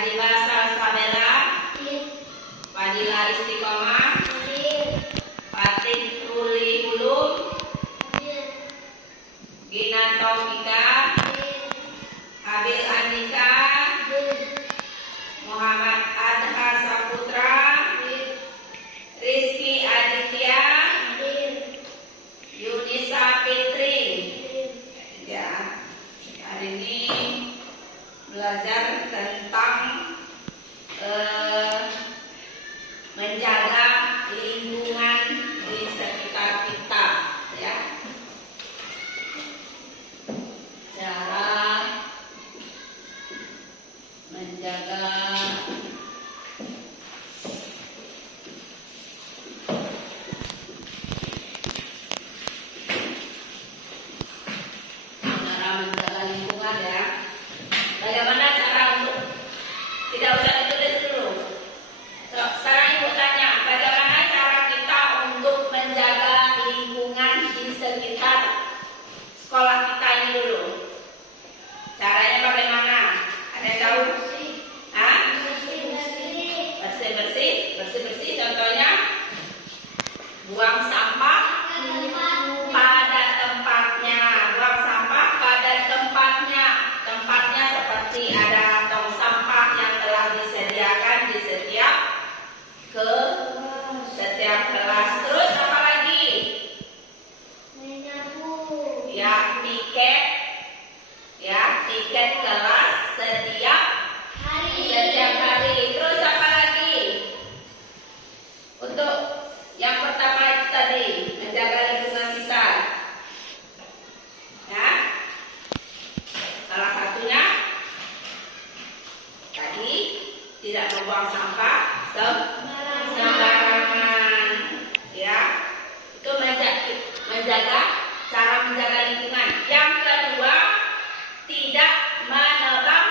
Adiba Salsabila, Fadila Istiqomah, Fatih Ruli Hulum, Gina Taufika, Abil Andika, Muhammad Adha Saputra, Rizky Aditya, Yunisa Fitri. Ya, hari ini belajar tentang menjaga lingkungan di sekitar kita, ya. Cara menjaga lingkungan, ya. Bagaimana cara untuk, tidak usah ditulis dulu. Sekarang ibu tanya, bagaimana cara kita untuk menjaga lingkungan di sekitar sekolah kita ini dulu? Caranya bagaimana? Ada yang tahu? Hah? Bersih-bersih. Contohnya, buang sampah pada tempatnya. Buang sampah pada tempatnya. Tempatnya seperti ada tong sampah yang telah disediakan di setiap kelas. Terus apa lagi? Ya, tiket kelas setiap hari. Terus apa lagi? Untuk yang pertama itu tadi, menjaga lingkungan kita. Ya. Salah satunya tadi, tidak membuang sampah sembarangan. Ya. Itu menjaga, cara menjaga lingkungan. Yang kedua, tidak menebang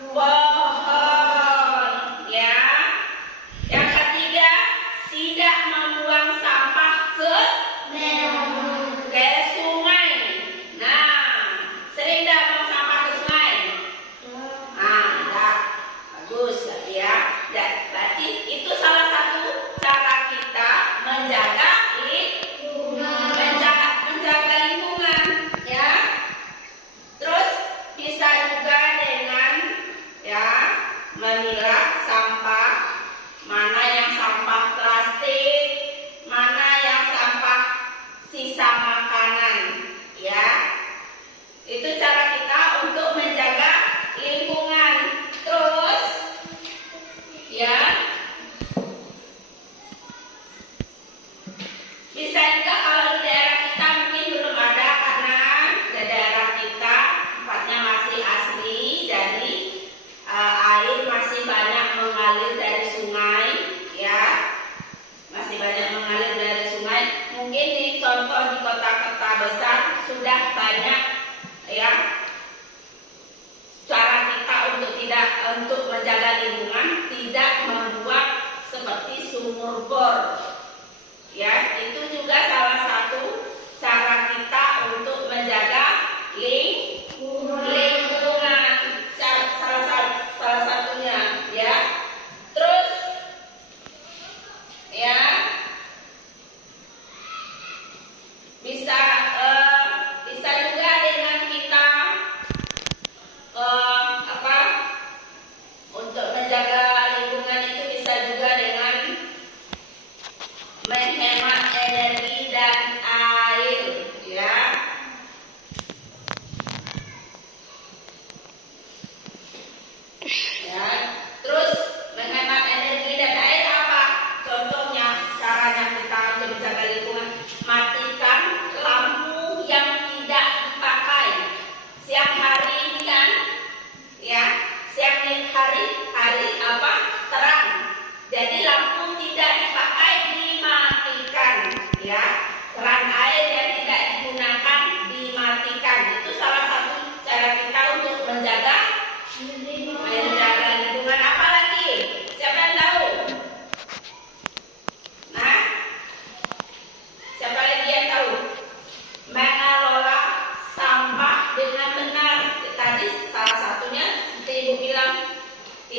pohon, ya. Yang ketiga, tidak membuang sampah ke sungai. Nah, sering tidak buang sampah ke sungai? Tidak. Bagus, ya. Berarti itu salah satu cara kita menjaga lingkungan, ya. Terus bisa juga dengan, ya, memilah sampah, mana yang sampah plastik, mana yang sampah sisa makanan, ya. Itu cara kita untuk menjaga lingkungan. Terus, ya, bisa juga kalau di daerah kita mungkin belum ada, karena di daerah kita tempatnya masih asli, jadi air masih banyak mengalir dari sungai, ya. Masih banyak mengalir dari sungai. Mungkin di contoh di kota-kota besar sudah banyak, ya,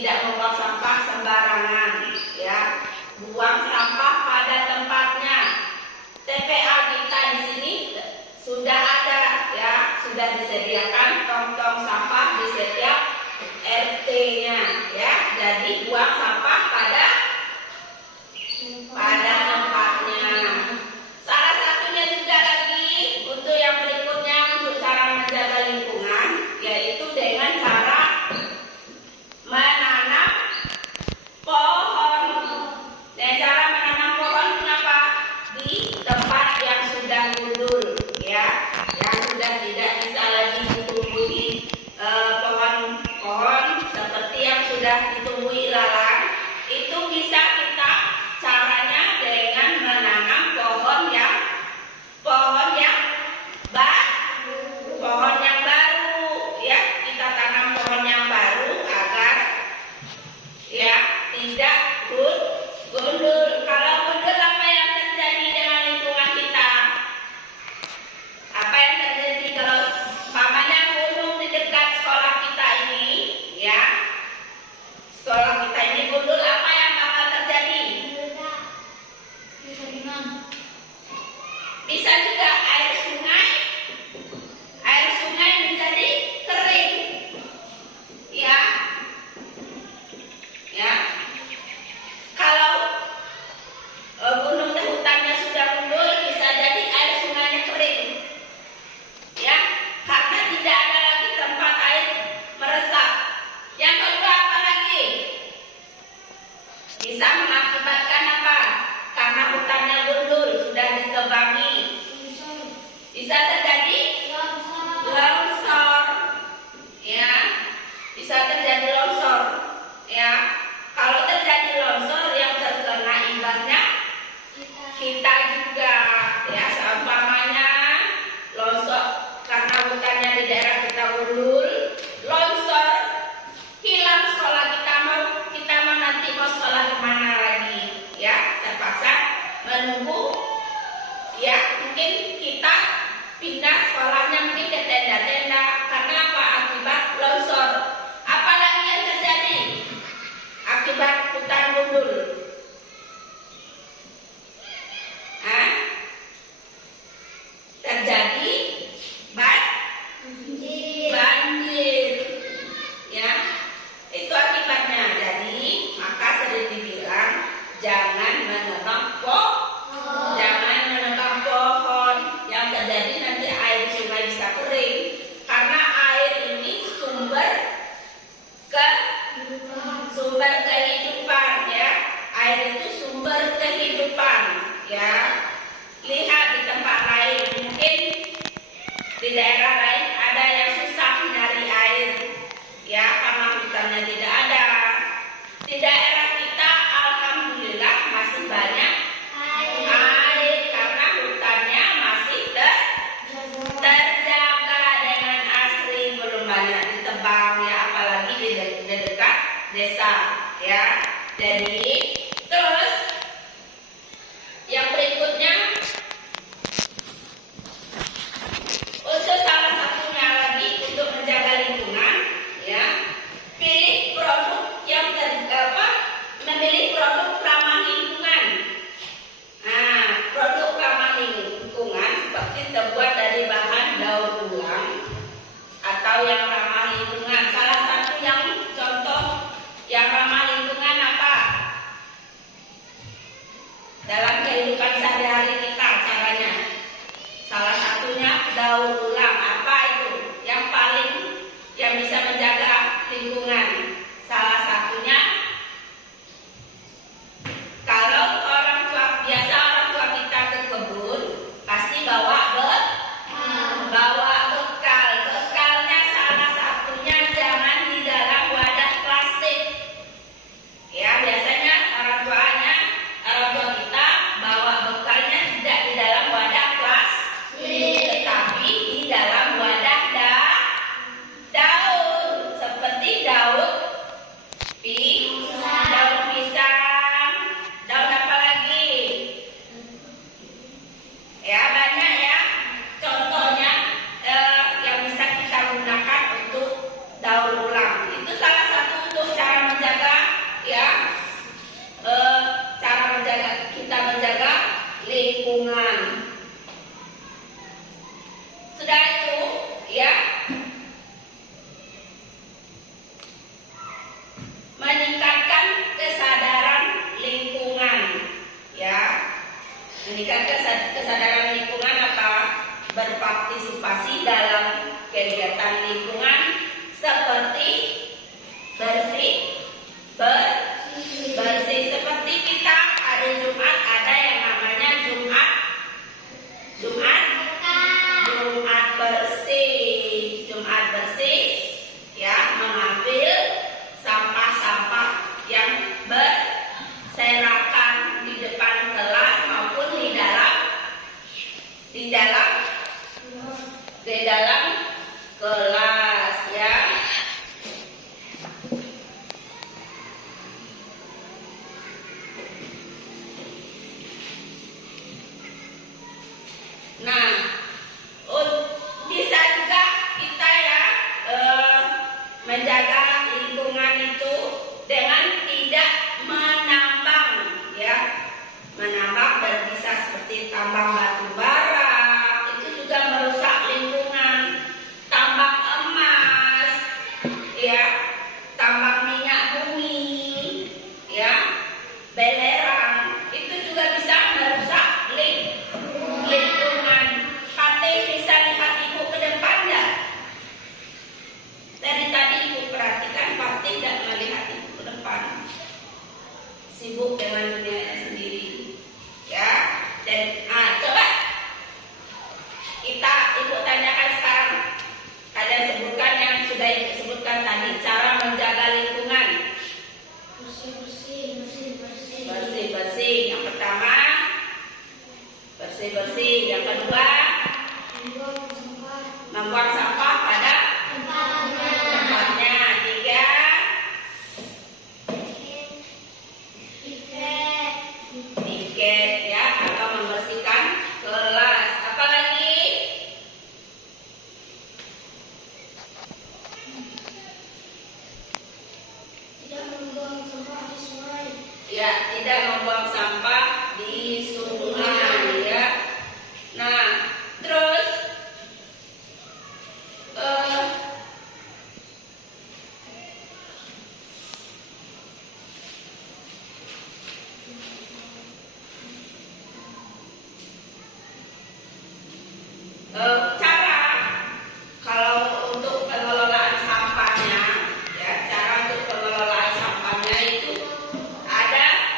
tidak membuang sampah sembarangan, ya. Buang sampah pada tempatnya. TPA kita di sini sudah ada, ya, sudah disediakan tong-tong sampah di setiap RT-nya, ya. Jadi buang sampah pada tempatnya. Salah satunya juga lagi untuk yang berikutnya untuk cara menjaga lingkungan, yaitu dengan cara menanam pohon. Dan cara menanam pohon kenapa? Di tempat yang sudah gundul, ya, yang sudah tidak bisa lagi ditumbuhi pohon-pohon seperti yang sudah ditumbuhi ilalang. Itu bisa kita caranya dengan menanam pohon yang baru, ya. Kita tanam pohon yang baru agar, ya, tidak gundul. Kalau gundul, apa yang terjadi dengan lingkungan kita? Apa yang terjadi kalau umpamanya gunung di dekat sekolah kita ini, ya, sekolah kita ini gundul, apa yang bakal terjadi? Bisa juga air sungai menjadi kering, ya. Kalau gunung dan hutannya sudah gundul, bisa jadi air sungainya kering, ya, karena tidak ada lagi tempat air meresap. Yang kedua, apa lagi? Bisa mengakibatkan apa? Karena hutannya gundul, sudah ditebangi, bisa terjadi longsor, ya. Bisa terjadi longsor, ya. Kalau terjadi longsor, yang terkena imbasnya kita juga, ya. Seumpamanya longsor karena hutannya di daerah kita gundul, longsor, hilang sekolah kita, mau nanti mau sekolah kemana lagi, ya. Terpaksa menunggu, ya. Mungkin kita pindah sekolahnya mungkin ke tenda-tenda. Karena apa? Akibat longsor. Apalagi yang terjadi akibat hutan gundul? Terjadi banjir, ya. Itu akibatnya. Jadi maka sering dibilang jangan menebang pohon. Yang terjadi nanti air sungai bisa kering, karena air ini sumber kehidupan, ya. Air itu sumber kehidupan, ya. Lihat di tempat lain, mungkin di daerah lain ada yang susah nyari air, ya, karena hutannya tidak ada. Di daerah kita alhamdulillah masih banyak air karena hutannya masih terjaga dengan asri, belum banyak ditebang, ya, apalagi di dekat desa, ya. Jadi terus yang berikutnya, untuk salah satunya lagi untuk menjaga lingkungan, ya, pilih produk yang memilih produk ramah lingkungan. Nah, produk ramah lingkungan seperti terbuat dari bahan daur ulang atau yang ramah lingkungan. Salah satu yang contoh yang ramah lingkungan apa? Dalam kehidupan sehari-hari kita caranya. Salah satunya daur ulang. Apa itu? Yang bisa menjaga lingkungan. Salah satunya, kalau orang tua kita ke kebun pasti bawa bekal. Bekalnya salah Meningkatkan kesadaran lingkungan apa? Berpartisipasi dalam kegiatan lingkungan seperti bersih, bersih. Seperti kita hari Jumat ada yang namanya Jumat bersih. Jumat bersih, ya, mengambil sampah-sampah yang berserakan di depan kelas maupun di dalam kelas, ya. Nah, bisa juga kita ya menjaga lingkungan itu dengan tidak menambang, ya. Menambang dan bisa seperti tambang batu bara, itu juga merusak lingkungan. Tambang emas, ya, tambang minyak bumi, ya, belerang, itu juga bisa merusak lingkungan. Fatih bisa lihat ibu ke depan enggak? Dari tadi ibu perhatikan Fatih tidak melihat ibu ke depan, sibuk dengan dunianya sendiri, ya. Dan coba ibu tanyakan sekarang, kalian sebutkan yang sudah ibu sebutkan tadi, cara menjaga lingkungan. Bersih. Yang pertama bersih. Yang kedua membuang sampah pada tempatnya. Tiga, tiket, ya, atau membersihkan kelas. Apalagi? Tidak membuang sampah di sungai. Ya, tidak membuang sampah di sungai, ya. Nah, terus cara kalau untuk pengelolaan sampahnya, ya, cara untuk pengelolaan sampahnya itu ada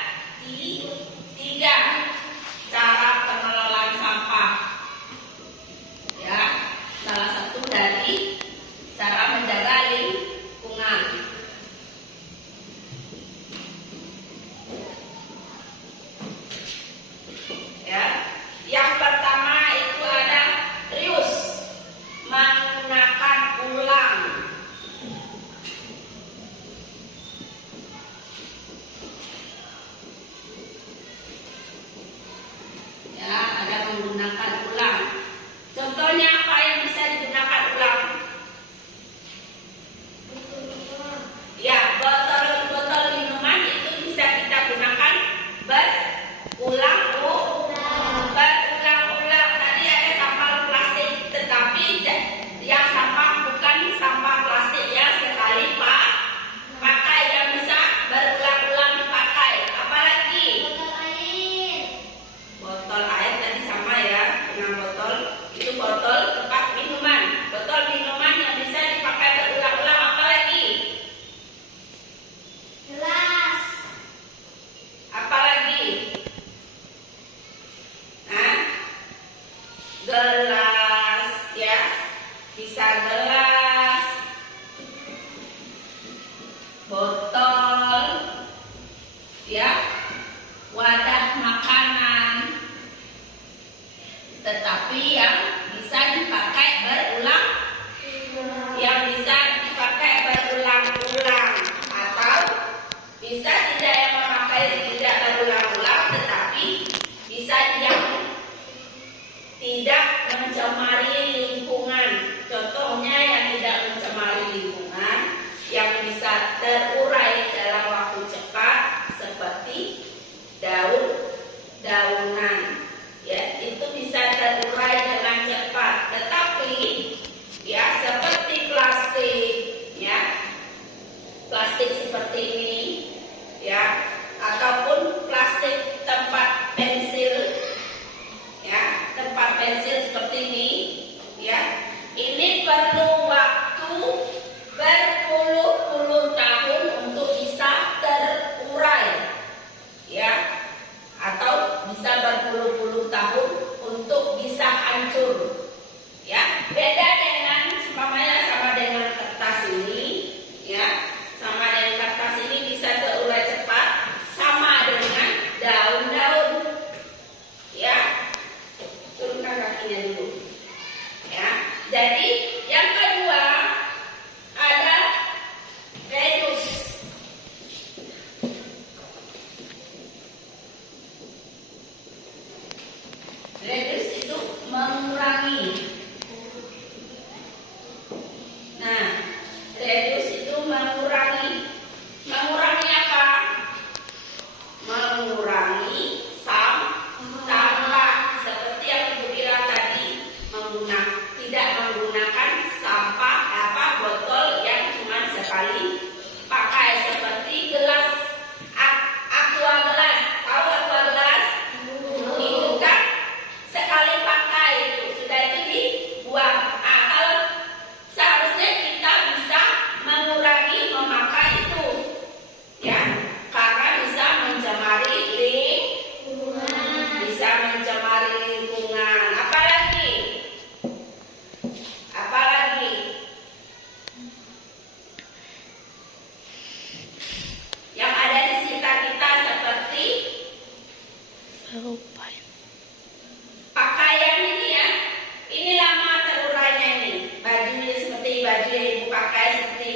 dipakai seperti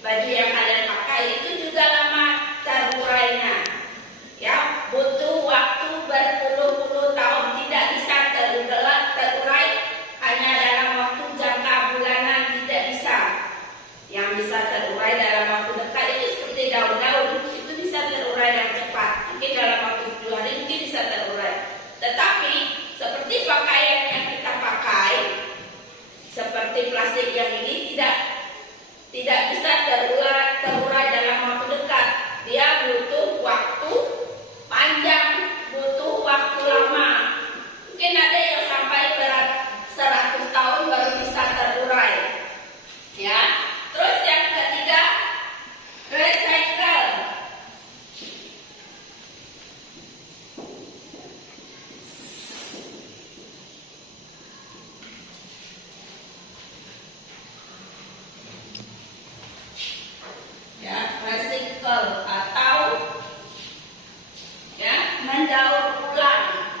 baju yang kalian pakai itu juga lama terurainya. Ya, butuh waktu berpuluh-puluh tahun, tidak bisa terurai hanya dalam waktu jangka bulanan, tidak bisa. Yang bisa terurai dalam waktu dekat itu seperti daun-daun, itu bisa terurai dengan cepat. Mungkin dalam waktu 7 hari mungkin bisa terurai. Tetapi seperti pakaian yang kita pakai, seperti plastik yang ini tidak bisa terurai dalam waktu dekat. Dia butuh waktu panjang, butuh waktu lama. Mungkin ada yang sampai 100 tahun baru bisa terurai. Ya. Terus yang ketiga, recycle. Ya, recycle atau ya, mendaur ulang.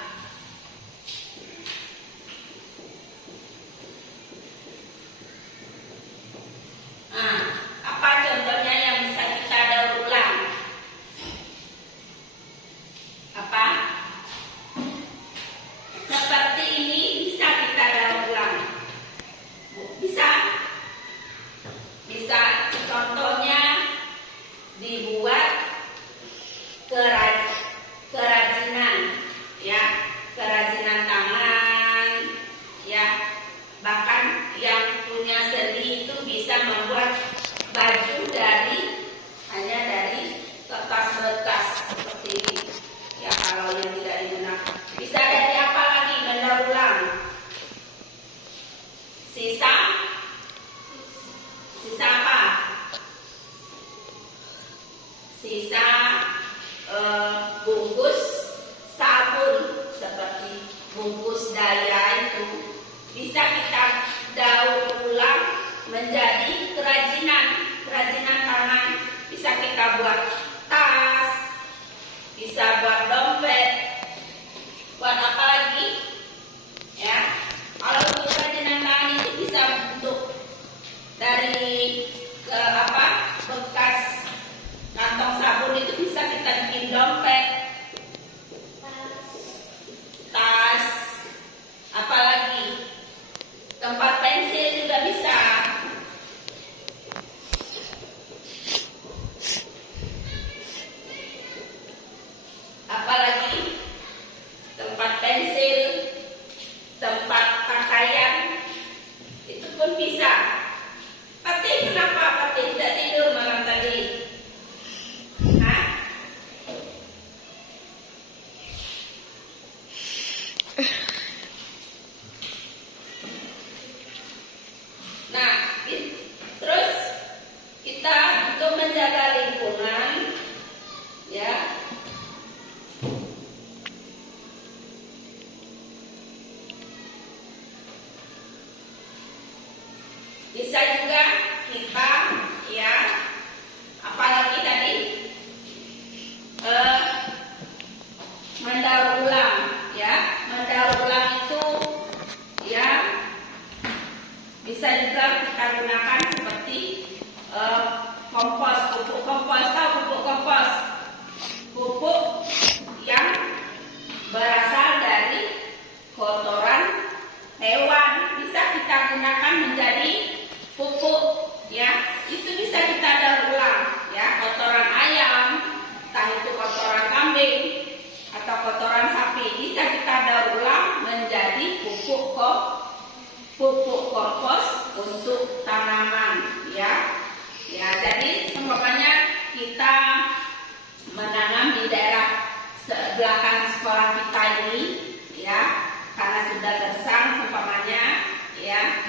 Nah, apa contohnya yang bisa kita daur ulang? Apa? Seperti ini bisa kita daur ulang. Bisa? Bisa. Contohnya dibuat kerajinan, ya, kerajinan tangan, ya, bahkan yang punya seni itu bisa membuat baju hanya dari kertas bekas seperti ini. Ya, kalau yang tidak digunakan bisa dari apa lagi? Mendaur ulang. Sisa apa? Sisa bungkus sabun, seperti bungkus daya itu bisa kita daur ulang menjadi kerajinan tangan. Bisa kita buat tas, bisa buat dompet, buat apa lagi? Ya, kalau untuk kerajinan tangan itu bisa untuk dari bekas kantong sabun itu bisa kita bikin dompet, tas, apalagi tempat pensil juga bisa. Apalagi tempat pensil, tempat pakaian itu pun bisa. Tapi kenapa Pati tidak tidur malam tadi? Hah? Nah, terus kita untuk menjaga lingkungan, ya, bisa juga kita, ya, apalagi tadi mendaur ulang, ya, mendaur ulang itu, ya, bisa juga kita gunakan seperti kompos, pupuk kompos. Tahu pupuk kompos? Pupuk yang berasal dari kotoran hewan bisa kita gunakan menjadi pupuk, ya. Itu bisa kita daur ulang, ya. Kotoran ayam, entah itu kotoran kambing atau kotoran sapi, bisa kita daur ulang menjadi pupuk kompos untuk tanaman, ya. Ya, jadi seumpamanya kita menanam di daerah belakang sekolah kita ini, ya, karena sudah gersang seumpamanya, ya,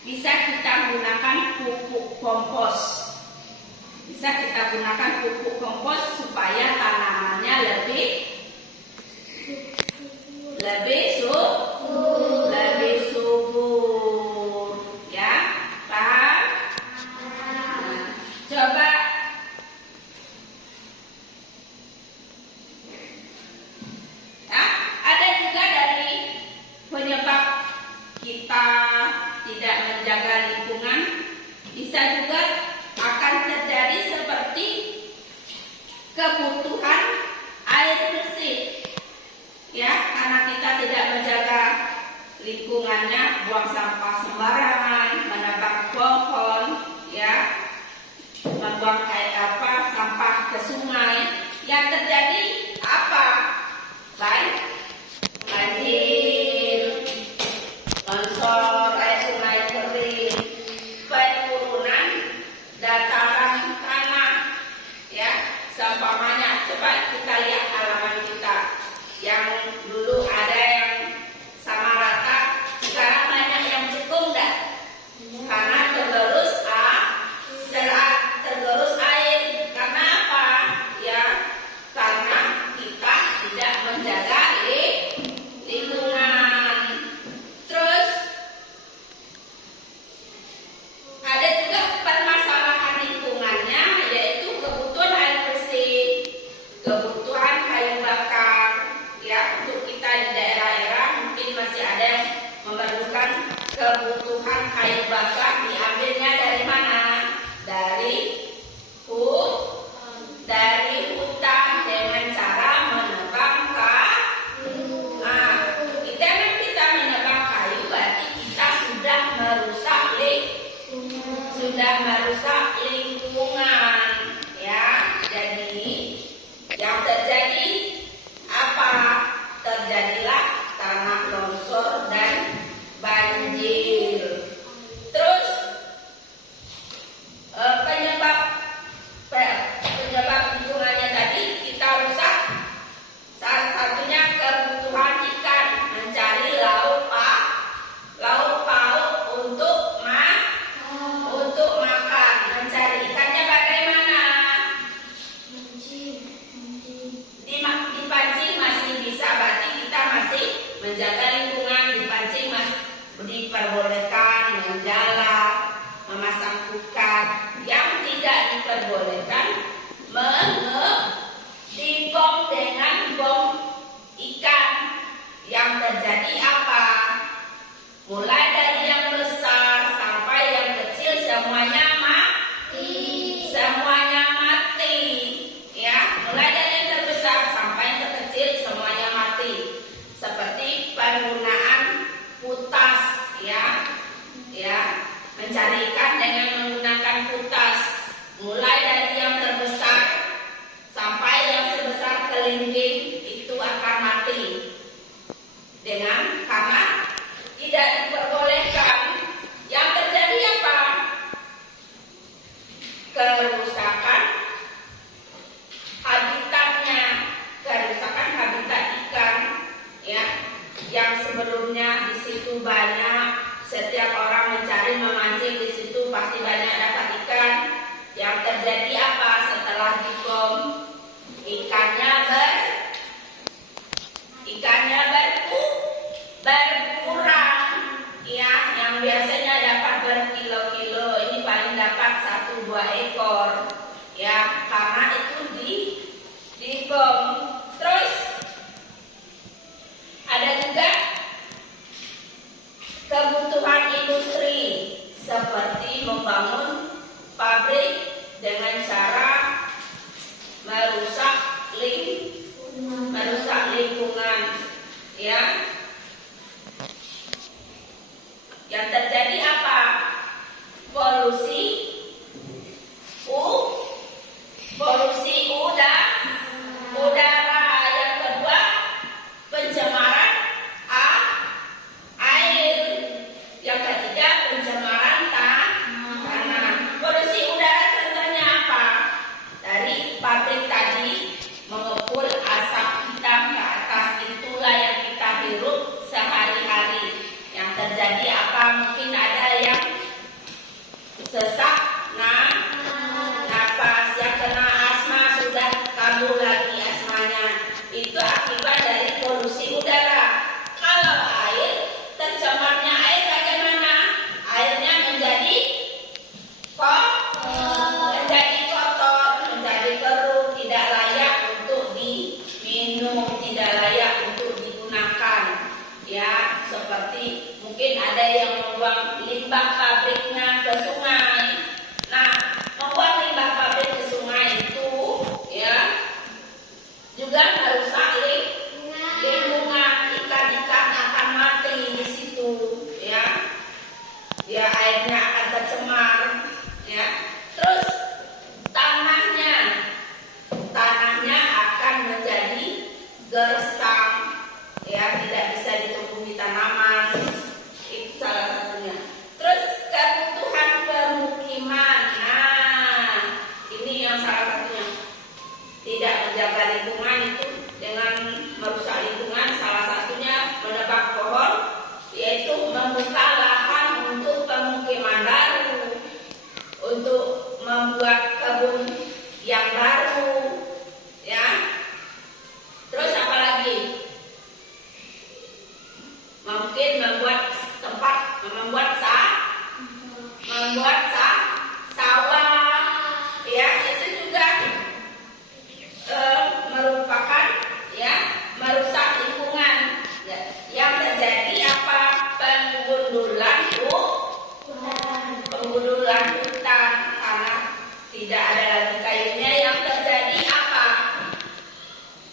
bisa kita gunakan pupuk kompos. Bisa kita gunakan pupuk kompos supaya tanamannya lebih subur, ya. Paham? Nah, coba ada juga dari penyebab kita tidak menjaga lingkungan, bisa juga akan terjadi seperti kebutuhan air bersih. Ya, karena kita tidak menjaga lingkungannya, buang sampah sembarangan, menebang pohon, ya, membuang sampah ke sungai, yang terjadi apa? Banjir, longsor, air sungai kering, penurunan dataran tanah, ya, seumpamanya. Coba kita lihat halaman kita yang dulu ada yang sama rata, sekarang banyak yang cekung dah, karena tergerus air. Karena apa? Ya, karena kita tidak menjaga lingkungan. Terus ada juga permasalahan lingkungannya, yaitu kebutuhan air bersih, kebutuhan kayu bakar. Ya, untuk kita di daerah-daerah mungkin masih ada yang memerlukan kebutuhan kayu bakar. Diambilnya dari mana? Dari hutan dengan cara menebang kayu. Nah, dengan kita menebang kayu berarti kita sudah merusak lingkungan. Ya, jadi yang terjadi apa? Terjadilah tanah longsor dan banjir. Terus penyebab lingkungannya tadi kita rusak. Salah satunya kebutuhan ikan, mencari lauk pauk untuk makan. Mencari ikannya bagaimana? Dipancing masih bisa, berarti kita masih menjaga lingkungan. Dipancing masih diperbolehkan, menjala, memasang pukat. Yang tidak diperbolehkan, dibom dengan bom ikan. Yang terjadi apa? Mulai dari yang besar sampai yang kecil semuanya mati. Ya, mulai dari yang terbesar sampai yang terkecil semuanya mati. Seperti penggunaan putas, ya, mencari ikan dengan menggunakan putas. Mulai dari yang terbesar sampai yang sebesar kelingking itu akan mati. Karena tidak diperbolehkan. Yang terjadi apa? Kerusakan habitat ikan, ya, yang sebelumnya di situ banyak, setiap orang mencari memancing di situ pasti banyak dapat ikan. Yang terjadi apa? Setelah dibom, ikannya berkurang, ya, yang biasanya dapat berkilo-kilo ini paling dapat 1-2 ekor, ya, karena itu dibom. Terus ada juga kebutuhan industri seperti membangun pabrik dengan cara merusak lingkungan, ya. Yang terjadi apa? Polusi udara. Yang kedua, pencemaran air. Yang ketiga, pencemaran tanah. Polusi udara contohnya apa? Dari pabrik tadi mengepul asap hitam ke atas, itulah yang kita hirup sehari-hari. Yang terjadi apa? Mungkin ada yang sesak napas, yang kena asma sudah kambuh lagi asmanya. Itu akibat dari polusi udara. Kalau air, tercemarnya air bagaimana? Airnya menjadi kotor, menjadi keruh, tidak layak untuk diminum, tidak layak untuk digunakan. Ya, seperti mungkin ada yang membuang limbah pabriknya ke sungai. membuat kebun yang baru, ya. Terus apa lagi? Mungkin membuat sawah, ya, itu juga merupakan, ya, merusak lingkungan. Ya. Yang terjadi apa? Penggundulan hutan karena tidak ada lagi kayunya. Yang terjadi apa?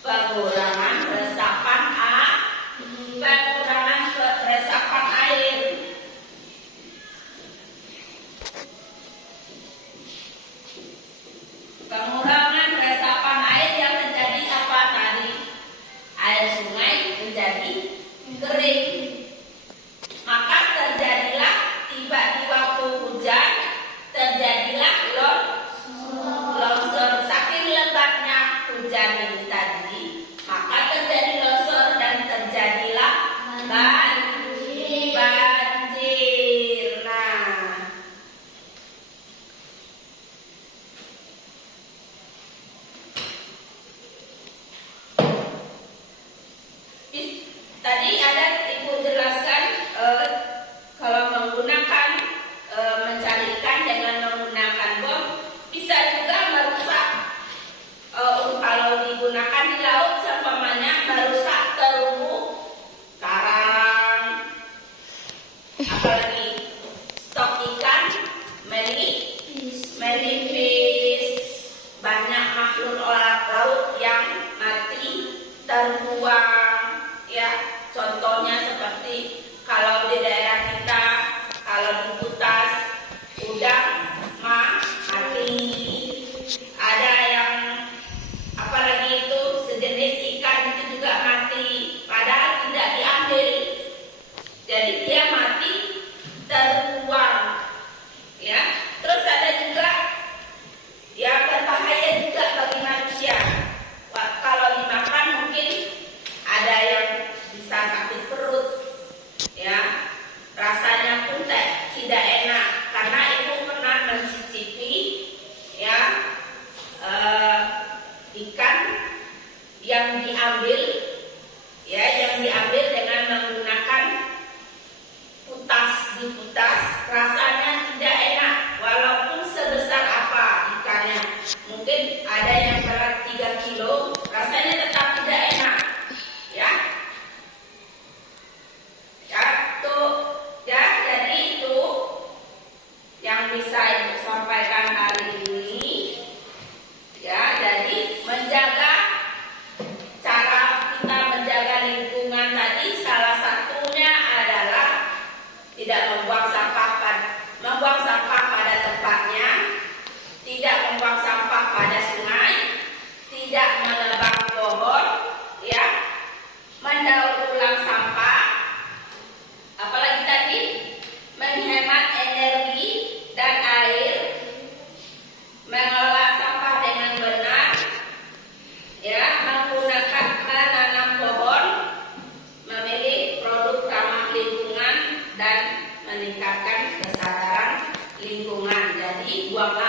Pengurangan resapan air. Pengurangan resapan air yang terjadi apa tadi? Air sungai menjadi kering. Maka terjadilah tiba-tiba waktu hujan terjadilah longsor. Saking lebatnya hujan ini tadi, maka terjadi longsor dan terjadilah banjir. Nah, tadi ada Ibu jelaskan kalau menggunakan mencarikan dengan menggunakan bom bisa juga merusak. Kalau digunakan di laut seumpamanya merusak terumbu karang, apalagi stok ikan menipis, banyak makhluk laut yang mati terbuang, ya. Contohnya seperti kalau di daerah kita, kalau di Kutas udang mati, ada yang apalagi itu sejenis ikan itu juga mati, padahal tidak diambil, jadi dia mati terbuang, ya. Terus ada juga yang berbahaya juga bagi manusia. Kalau dimakan mungkin ada yang bisa sakit perut, ya, rasanya pun tidak enak. Karena Ibu pernah mencicipi, ya, ikan yang diambil, ya, dengan menggunakan diputas, rasanya tidak enak walaupun sebesar apa ikannya. Mungkin ada yang berat 3 kilo, rasanya tetap tidak enak, ya. Jadi itu yang bisa Ibu sampaikan hari ini, ya. Jadi cara kita menjaga lingkungan tadi salah satunya adalah tidak membuang sampah pada tempatnya, tidak membuang sampah pada sungai, tidak menebang pohon, ya, mendaur ulang sampah, apalagi tadi menghemat energi dan air, mengelola sampah dengan benar, ya, menanam pohon, memilih produk ramah lingkungan dan meningkatkan kesadaran lingkungan. Jadi buanglah